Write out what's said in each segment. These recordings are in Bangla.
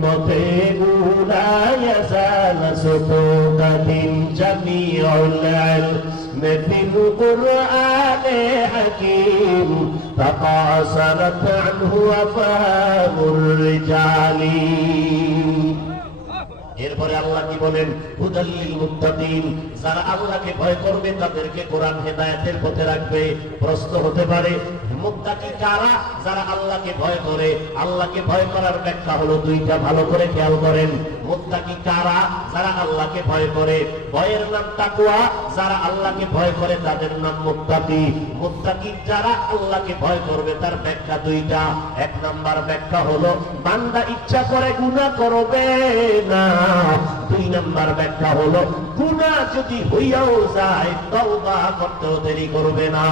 مطيعنا يزال سكوتة جميع العلم في القرآن حكيم تقاصرت عنه أفهام الرجال এরপরে আল্লাহ কি বলেন হুদাল্লিল মুত্তাকিন যারা আল্লাহকে ভয় করবে তাদেরকে কোরআন হেদায়েতের পথে রাখবে প্রশ্ন হতে পারে মুত্তাকি কারা যারা আল্লাহকে ভয় করে আল্লাহকে ভয় করার ব্যাখ্যা হলো দুইটা ভালো করে খেয়াল করেন মুত্তাকি কারা যারা আল্লাহকে ভয় করে ভয়ের নাম তাকওয়া যারা আল্লাহকে ভয় করে তাদের নাম মুত্তাকি মুত্তাকি যারা আল্লাহকে ভয় করবে তার ব্যাখ্যা দুইটা এক নাম্বার ব্যাখ্যা হলো বান্দা ইচ্ছা করে গুনাহ করবে না দুই নাম্বার ব্যাখ্যা হলো গুনাহ যদি হইয়াও যায় তওবা করতেও দেরি করবে না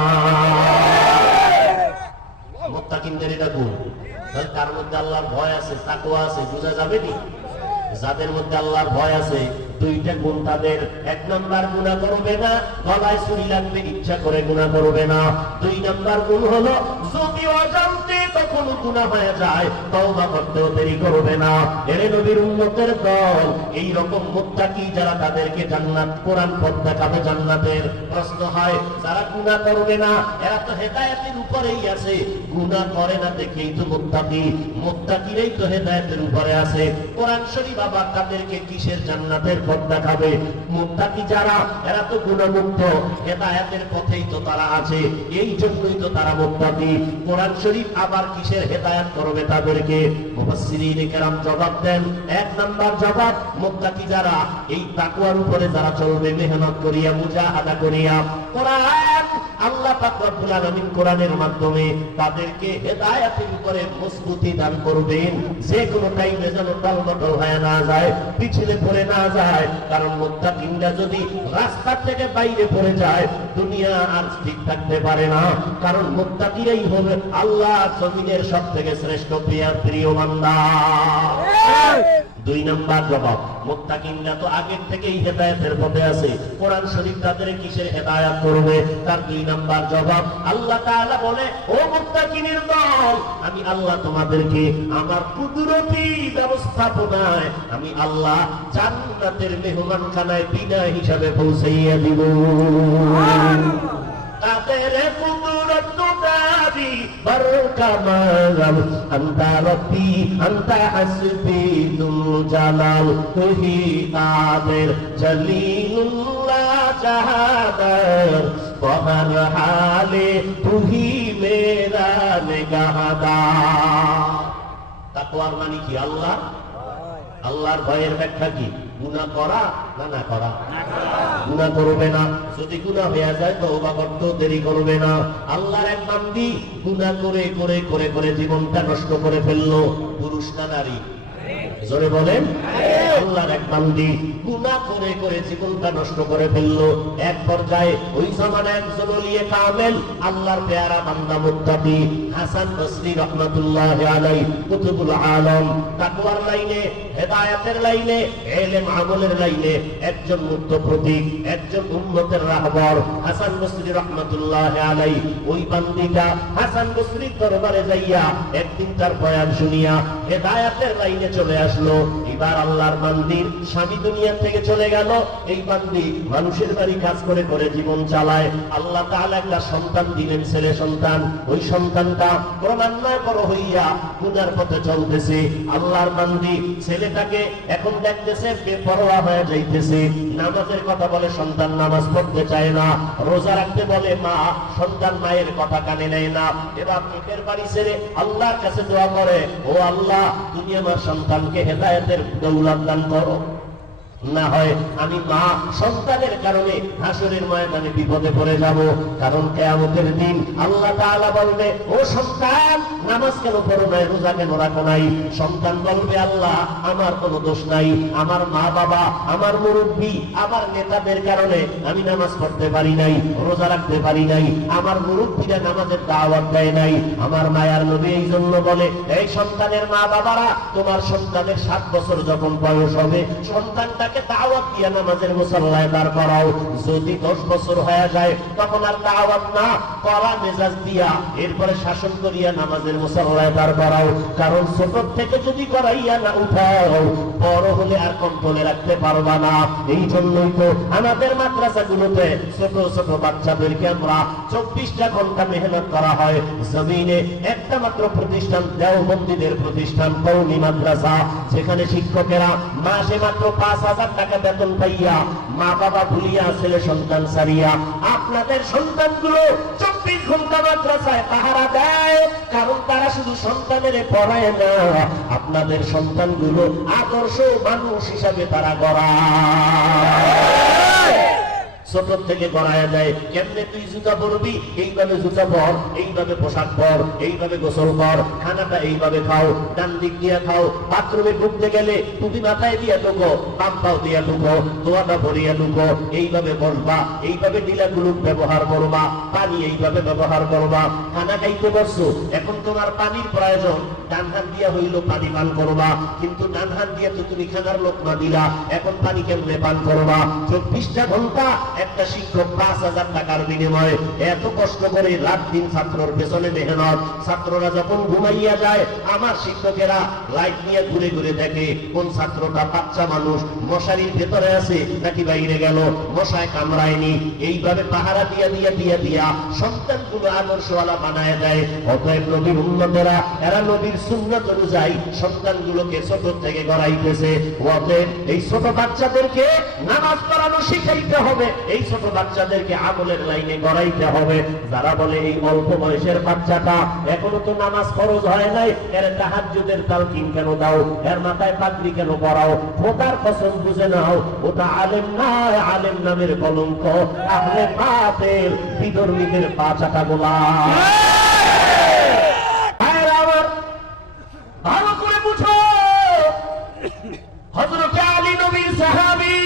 মুত্তাকিনদের এটা গুণ তার মধ্যে আল্লাহর ভয় আছে তাকওয়া আছে বোঝা যাবে নি যাদের মধ্যে আল্লাহর ভয় আছে দুইটা গুণ তাদের এক নাম্বার গুনাহ করবে না গলায় ছুরি লাগবে ইচ্ছা করে গুনাহ করবে না দুই নাম্বার গুণ হলো যদি অজান্তে কখনো গুনাহ হয়ে যায় তওবা করতেও দেরি করবে না এর নবীর উম্মতের দল এই রকম মুত্তাকি যারা তাদেরকে জান্নাত কোরআন পথ দেখাবে জান্নাতের প্রশ্ন হয় যারা গুনাহ করবে না এরা তো হেদায়েতের উপরেই আছে গুনাহ করে না দেখেই তো মুত্তাকি মুত্তাকিরাই তো হেদায়েতের উপরে আছে কোরআন শরীফ আবার তাদেরকে কিসের জান্নাতের পথ দেখাবে মুত্তাকি যারা এরা তো গুনাহমুক্ত হেদায়েতের পথেই তো তারা আছে এই জন্যই তো তারা মুত্তাকি কোরআন শরীফ আবার কিসের হেদায়েত করবে তাদেরকে মুফাসসিরিনে কেরাম জবাব দেন এক নাম্বার জবাব মুত্তাকি যারা এই তাকওয়ার উপরে যারা চলবে মেহনত করিয়া মুজাহাদা করিয়া কোরআন আল্লাহ পাক রব্বুল আলামিন কোরআনের মাধ্যমে তাদেরকে হেদায়েতের উপরে মজবুতি দান করবেন যে কোনো টাইমে যেন টলমটল হয়ে না যায় পিছলে পড়ে না যায় কারণ মুত্তাকিনরা যদি রাস্তা থেকে বাইরে পড়ে যায় দুনিয়া আর ঠিক থাকতে পারে না কারণ মুত্তাকিরাই হবে আল্লাহ জমিনের সবথেকে শ্রেষ্ঠ প্রিয় বান্দা দুই নাম্বার জবাব মুত্তাকিনরা তো আগের থেকেই হেদায়েতের পথে আছে কোরআন শরীফ তাদের কিসের হেদায়েত করবে তার দুই নাম্বার জবাব আল্লাহ তাআলা বলে ও মুত্তাকিনের দল আমি আল্লাহ তোমাদেরকে আমার কুদরতি ব্যবস্থাপনায় আমি আল্লাহ জান্নাতের মেহমানখানায় বিনা হিসাবে পৌঁছাইয়া দিব তাদের কুদরত দাবি বরকামাল আনতা রব্বি আনতা হাসবি দুল জালাল তুহি কাদের জলিলুল্লাহ জাহাদার বহর হালে তুহি মেরা নিগাহদার তাকওয়ার মানে কি আল্লাহ আল্লাহর ভয়ের ব্যাখ্যা কি গুনাহ করা না না করা গুনাহ করবে না যদি গুনাহ হয়ে যায় তওবা করতেও দেরি করবে না আল্লাহর এক বান্দি গুনাহ করে করে করে করে জীবনটা নষ্ট করে ফেললো পুরুষ না নারী জোরে বলেন আল্লাহর এক বান্দি গুনাহ করে করে জীবনটা নষ্ট করে ফেললো এক পর্যায়ে ওই জামানায় একজন ওলিয়ে কামেল আল্লাহর পেয়ারা বান্দা মুত্তাকি হাসান বসরি রাহমাতুল্লাহি আলাইহি কুতুবুল আলম তাকওয়ার লাইনে হেদায়েতের লাইনে ইলম আমলের লাইনে একজন মুক্ত প্রতীক একজন উম্মতের রাহবার হাসান বসরি রাহমাতুল্লাহি আলাইহি ওই বান্দিটা হাসান বসরির দরবারে যাইয়া একদিন তার বয়ান শুনিয়া হেদায়েতের লাইনে চলে আসলো এবার আল্লাহর বান্দির স্বামী দুনিয়া থেকে চলে গেল এই বান্দি মানুষের বাড়ি কাজ করে করে জীবন চালায় আল্লাহ তাআলা একটা সন্তান দিলেন ছেলে সন্তান ওই সন্তানটা ক্রমান্বয়ে বড় হইয়া গুনার পথে চলতেছে আল্লাহর বান্দি ছেলেটাকে এখন দেখতেছে বেপরোয়া হয়ে যাইতেছে নামাজের কথা বলে সন্তান নামাজ পড়তে চায় না রোজা রাখতে বলে মা সন্তান মায়ের কথা কানে নেয় না এবার মুখের বাড়ি ছেড়ে আল্লাহর কাছে দোয়া করে ও আল্লাহ তুমি আমার সন্তানকে হেদায়েতের দৌলত দান করো না হয় আমি মা সন্তানের কারণে হাসরের ময়দানে বিপদে পড়ে যাব কারণ কিয়ামতের দিন আল্লাহ তাআলা বলবে ও সন্তান নামাজ কেন পড়ো না রোজা কেন রাখো নাই সন্তান বলবে আল্লাহ আমার কোনো দোষ নাই আমার মা বাবা আমার মুরব্বি আমার নেতাদের কারণে আমি নামাজ পড়তে পারি নাই রোজা রাখতে পারি নাই আমার মুরব্বিরা নামাজের দাওয়াত দেয় নাই আমার মায়ার নবী এই জন্য বলে এই সন্তানের মা বাবারা তোমার সন্তানের 7 বছর যখন বয়স হবে সন্তানটা তাকে দাওয়াত দিয়ে নামাজের মুসাল্লায় দাঁড় করাও। যদি 10 বছর হয়ে যায় তখন আর দাওয়াত না, কড়া মেজাজ দিয়া এরপরে শাসন করিয়া নামাজের মুসাল্লায় দাঁড় করাও। কারণ ছোট থেকে যদি করাইয়া না উঠাও, বড় হলে আর কন্ট্রোলে রাখতে পারবা না। এই জন্যই তো আমাদের মাদ্রাসাগুলোতে ছোট ছোট বাচ্চাদেরকে আমরা 24টা ঘন্টা মেহনত করা হয়। জমিনে একটা মাত্র প্রতিষ্ঠান দেওবন্দীদের প্রতিষ্ঠান কওমি মাদ্রাসা, যেখানে শিক্ষকেরা মাসে মাত্র 5,000 টাকা বেতন পাইয়া মা বাবা ভুলিয়া ছেলে সন্তান সারিয়া আপনাদের সন্তানগুলো 24 ঘন্টা মাদ্রাসায় পাহারা দেয়। কারণ তারা শুধু সন্তানের পড়ায় না, আপনাদের সন্তানগুলো আদর্শ মানুষ হিসাবে তারা গড়ায়। ছোট থেকে গড়ায়া যায়। কেমনে তুই জুতা পরবি, এইভাবে জুতা পর, এইভাবে পোশাক পর, এইভাবে গোসল কর, খানাটা এইভাবে খাও, ডান দিক দিয়ে খাও, বাথরুমে ঢুকতে গেলে টুপি মাথায় দিয়ে ঢুকো, পাম পাও দিয়ে ঢুকো, দোয়াটা ভরিয়া ঢুকো, এইভাবে বসবা, এইভাবে নীলাগুলো ব্যবহার করবা, পানি এইভাবে ব্যবহার করবা। খানা খাইতে বসছো, এখন তোমার পানির প্রয়োজন, ডান হাত দিয়া হইল পানি পান করবা, কিন্তু ডান হাত দিয়ে তো তুমি খানার লোকমা দিলা, এখন পানি কেমনে পান করবা? 24টা ঘন্টা একটা শিক্ষক 5,000 টাকার বিনিময়ে এত কষ্ট করে রাত দিন ছাত্রর পেছনে মেহনত। ছাত্ররা যখন ঘুমাইয়া যায়, আমার শিক্ষকেরা লাইট নিয়ে ঘুরে ঘুরে দেখে কোন ছাত্রটা বাচ্চা মানুষ মশারির ভেতরে আছে নাকি বাইরে গেল, মশায় কামড়ায়নি। এইভাবে পাহারা দিয়া দিয়া দিয়া দিয়া সন্তানগুলো আদর্শওয়ালা বানায় দেয়। অতএব নবীর উম্মতেরা এরা নবীর সুন্নাত অনুযায়ী সন্তানগুলোকে ছোট থেকে গড়াইতেছে। অতএব এই ছোট বাচ্চাদেরকে নামাজ পড়ানো শিখাইতে হবে, এই ছোট বাচ্চাদেরকে আমলের লাইনে গড়াইতে হবে। যারা বলে এই অল্প বয়সের বাচ্চাটা এখনো তো নামাজ ফরজ হয় নাই, এর তাহাজ্জুদের তালকিন কেন দাও, এর মাথায় পাগড়ি কেন পরাও, খোদার কসম বুঝে নাও ওটা আলেম না, আলেম নামের কলঙ্ক, আহলে বাতিল বিধর্মীদের পা চাটা গোলাম। ভালো করে বুঝো, হযরত আলী নবীর সাহাবী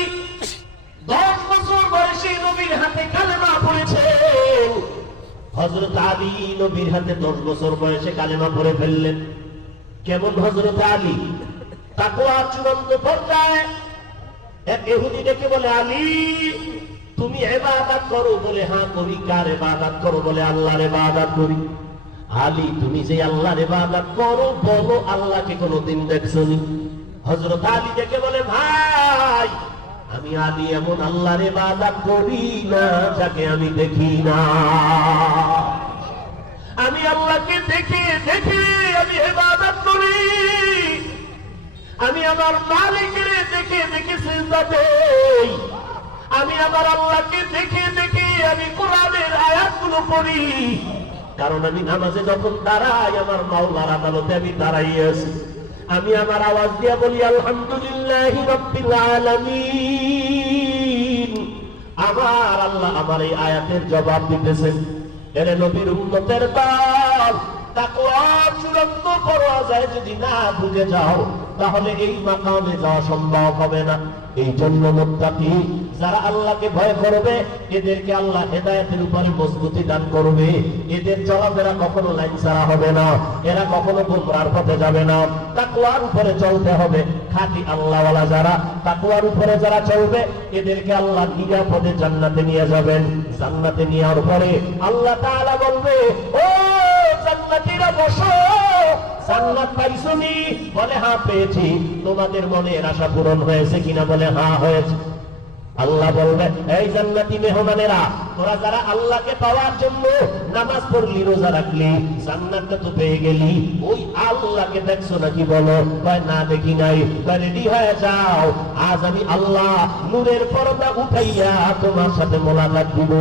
10 বছর বয়সে নবীর হাতে কালেমা পড়েছেন। হযরত আলী নবীর হাতে 10 বছর বয়সে কালেমা পড়ে ফেললেন। কেমন হযরত আলী? তাকওয়া চূড়ান্ত পর্যায়ে। এক ইহুদি ডেকে বলে, আলী তুমি ইবাদত করো? বলে হ্যাঁ করি। কার ইবাদত করো? বলে আল্লাহর ইবাদত করি। আলী তুমি যে আল্লাহর ইবাদত করো, বলো আল্লাহকে কোনদিন দেখছনি? হযরত আলী ডেকে বলে, ভাই আমি আলী এমন আল্লাহর ইবাদত করি না যাকে আমি দেখি না। আমি আল্লাহকে দেখে দেখে আমি ইবাদত করি। আমি আমার মালিকের দেখে দেখে সিজদা দেই। আমি আমার আল্লাহকে দেখে দেখে আমি কোরআনের আয়াতগুলো পড়ি। কারণ আমি নামাজে যখন দাঁড়াই, আমার মাওলার আদালতে আমি দাঁড়াই আছি। আমি আমার আওয়াজ দিয়ে বলি আলহামদুলিল্লাহি রাব্বিল আলামিন। আমার আল্লাহ আমার এই আয়াতের জবাব দিতেছেন। এর নবীর উম্মতের দল, তাকওয়া চূড়ান্ত পর্যায়ে যদি না বুঝে যাও, তাহলে এই মাকামে যাওয়া সম্ভব হবে না। এই জন্য মুত্তাকি যারা আল্লাহকে ভয় করবে, এদেরকে আল্লাহ হেদায়েতের উপরে মজবুতি দান করবে। এদের চলাফেরা কখনো লাইন ছাড়া হবে না, এরা কখনো গুমরার পথে যাবে না। তাকওয়ার উপরে চলতে হবে। খাঁটি আল্লাহওয়ালা যারা, তাকওয়ার উপরে যারা চলবে, এদেরকে আল্লাহ নিরাপদে জান্নাতে নিয়ে যাবেন। জান্নাতে নেওয়ার পরে আল্লাহ তাআলা বলবে, ও জান্নাতীরা বসো, জান্নাত পাইছনি? বলে হ্যাঁ পেয়েছি। তোমাদের মনের আশা পূরণ হয়েছে কিনা? বলে হ্যাঁ হয়েছে। আল্লাহ বলবে, এই জান্নাতি মেহমানেরা, তোরা যারা আল্লাহকে পাওয়ার জন্য নামাজ পড়লি, রোজা রাখলি, জান্নাতটা তো পেয়ে গেলি, ওই আল্লাহকে দেখছো নাকি? বলো না দেখি নাই। রেডি হয়ে যাও, আজ আমি আল্লাহ নূরের পর্দা উঠাইয়া তোমার সাথে মোলাকাত দিব।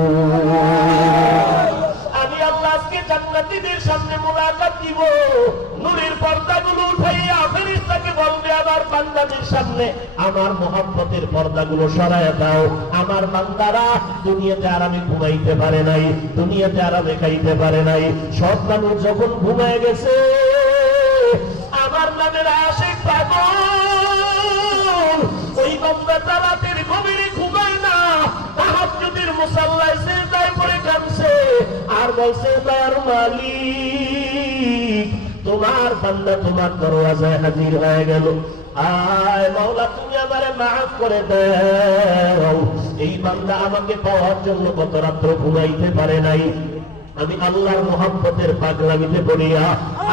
আমি আল্লাহ আজকে জান্নাতীদের সামনে মোলাকাত দিব। নূরের পর্দাগুলো উঠাইয়া ফেরেশতাকে বলবে, আমার বান্দাদের সামনে আমার মহব্বতের পর্দাগুলো সরাইয়া দাও। আমার বান্দারা দুনিয়াতে আরামে ঘুমাইতে পারে নাই, দুনিয়াতে আরামে খাইতে পারে নাই। সব মানুষ যখন ঘুমায় গেছে, আমার নামের আশিক পাগল ওই বান্দাটা রাতের গভীরে ঘুমায় না, তাহাজ্জুদের মুসাল্লায় সিজদায় পড়ে কাঁদছে আর বলছে, তার মালিক তোমার বান্দা তোমার দরওয়াজায় হাজির হয়ে গেল। আয় মাওলা তুমি আমারে মাফ করে দাও। এই বান্দা আমাকে পাওয়ার জন্য কত রাত্র ঘুমাইতে পারে নাই, আমি আল্লাহর মোহাব্বতের পাগলামিতে পড়িয়া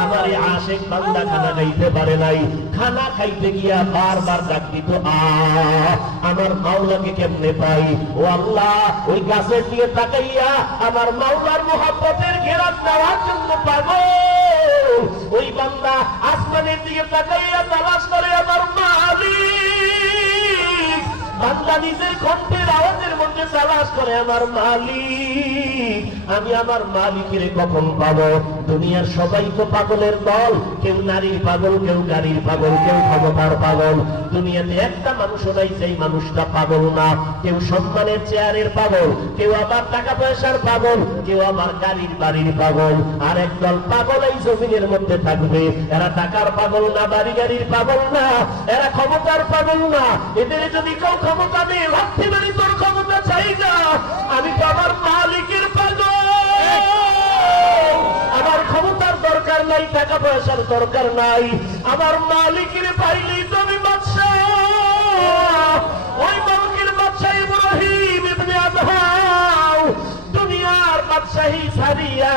আমার এই আশেক বান্দা খানা খাইতে পারে নাই। খানা খাইতে গিয়া বারবার ডাক দিত, আমার মাওলাকে কেমনে পাই? ও আল্লাহ, ওই গাছের দিকে তাকাইয়া আমার মাওলার মোহাব্বতের ঘেরাত নেওয়ার জন্য পাগল। ওই বান্দা আসমানের দিকে তাকাইয়া তালাশ করে আমার মালিক। বান্দা নিজের কণ্ঠের আওয়াজের মধ্যে তালাশ করে আমার মালিক, আমি আমার মালিকের কখন পাবো? দুনিয়ার সবাই তো পাগলের দল, কেউ নারীর পাগল, কেউ গাড়ির পাগল, কেউ ক্ষমতার পাগল। দুনিয়াতে একটা মানুষও নাই সেই মানুষটা পাগল না। কেউ সম্মানের চেয়ারের পাগল, কেউ আবার টাকা পয়সার পাগল, কেউ আবার গাড়ির বাড়ির পাগল। আর একদল পাগল এই জমিনের মধ্যে থাকবে, এরা টাকার পাগল না, বাড়ি গাড়ির পাগল না, এরা ক্ষমতার পাগল না। এদের যদি কেউ ক্ষমতা নেই, লাঠি মারি তোর ক্ষমতা চাই না, আমি তো আমার মালিকের পাগল। আমার ক্ষমতার দরকার নাই, টাকা পয়সার দরকার নাই, আমার মালিকের পাইলেই তো আমি বাদশা। ওই মালিকের বাদশা ইব্রাহিম ইবনে আদহাম দুনিয়ার বাদশাহী ছাড়িয়া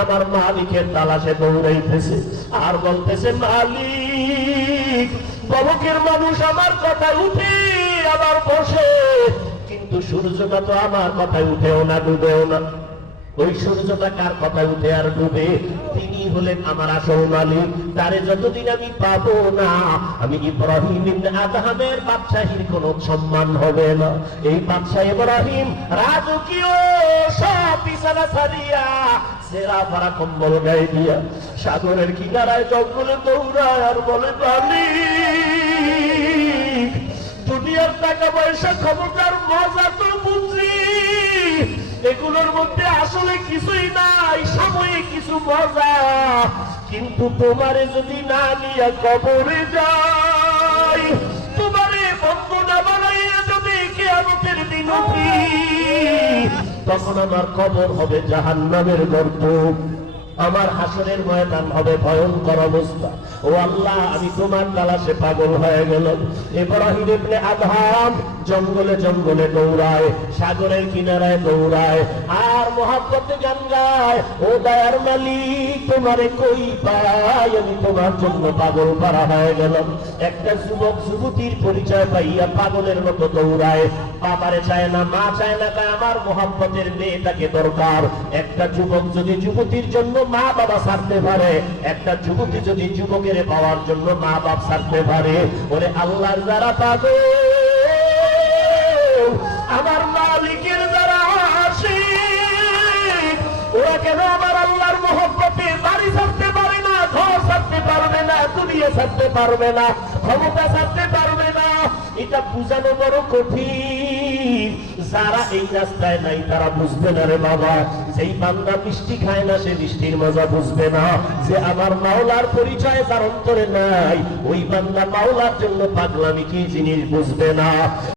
আমার মালিকের তালাশে দৌড়াইতেছে আর বলতেছে, মালিক বলকের মানুষ আমার কথায় উঠে আবার বসে, কিন্তু সূর্যটা তো আমার কথায় উঠেও না, ডুবেও না। ওই সূর্যটা কার কথায় উঠে আর ডুবে? তিনি হলেন আমার আসল মালিক। তারে যতদিন আমি পাবো না, আমি ইব্রাহিম ইবনে আদহামের বাদশাহীর কোন সম্মান হবে না। এই বাদশাহ ইব্রাহিম রাজকীয় সব বিছানা ছাড়িয়া সেরা ভরা কম্বল গায়ে দিয়া সাগরের কিনারায় জঙ্গলে দৌড়ায় আর বলে, মালিক দুনিয়ার টাকা পয়সা ক্ষমতার মজা তো বুঝি, এগুলোর মধ্যে আসলে কিছুই নাই, সাময়িক কিছু মজা। কিন্তু তোমারে যদি না নিয়ে কবরে যাই, তোমারে বন্ধু না বানাইয়া যদি কিয়ামতের দিন উঠি, তখন আমার কবর হবে জাহান্নামের গর্ত, আমার হাসরের ময়দান হবে ভয়ঙ্কর অবস্থা। ও আল্লাহ, আমি তোমার তালাশে পাগল হয়ে গেলাম। ইব্রাহিম ইবনে আদহাম জঙ্গলে জঙ্গলে দৌড়ায়, সাগরের কিনারায় দৌড়ায় আর মহব্বতে গান গায়, ও দয়ার মালিক তোমারে কই পাই, আমি তোমার জন্য পাগল পারা হয়ে গেলাম। একটা যুবক যুবতীর পরিচয় পাইয়া পাগলের মতো দৌড়ায়, বাবারে চায় না, মা চায় না, তাই আমার মহব্বতের মেয়েটাকে দরকার। একটা যুবক যদি যুবতীর জন্য মা বাবা ছাড়তে পারে, একটা যুবতী যদি যুবকের পাওয়ার জন্য মা বাপ ছাড়তে পারে, ওরে আল্লাহর যারা পাগল, আমার মালিকের যারা আশিক, ওরা কেন আমার আল্লাহর মহব্বতে বাড়ি ছাড়তে পারে না, ঘর ছাড়তে পারবে না, দুনিয়া ছাড়তে পারবে না, ক্ষমতা ছাড়তে পারবে না? এটা বুঝানো বড় কঠিন। যারা এই রাস্তায় নাই তারা বুঝবে না রে বাবা। যেই বান্দা মিষ্টি খায় না, সে মিষ্টির মজা বুঝবে না। যে আমার মাওলার পরিচয় তার অন্তরে নাই, ওই বান্দা মাওলার জন্য পাগলামি কি জিনিস বুঝবে না।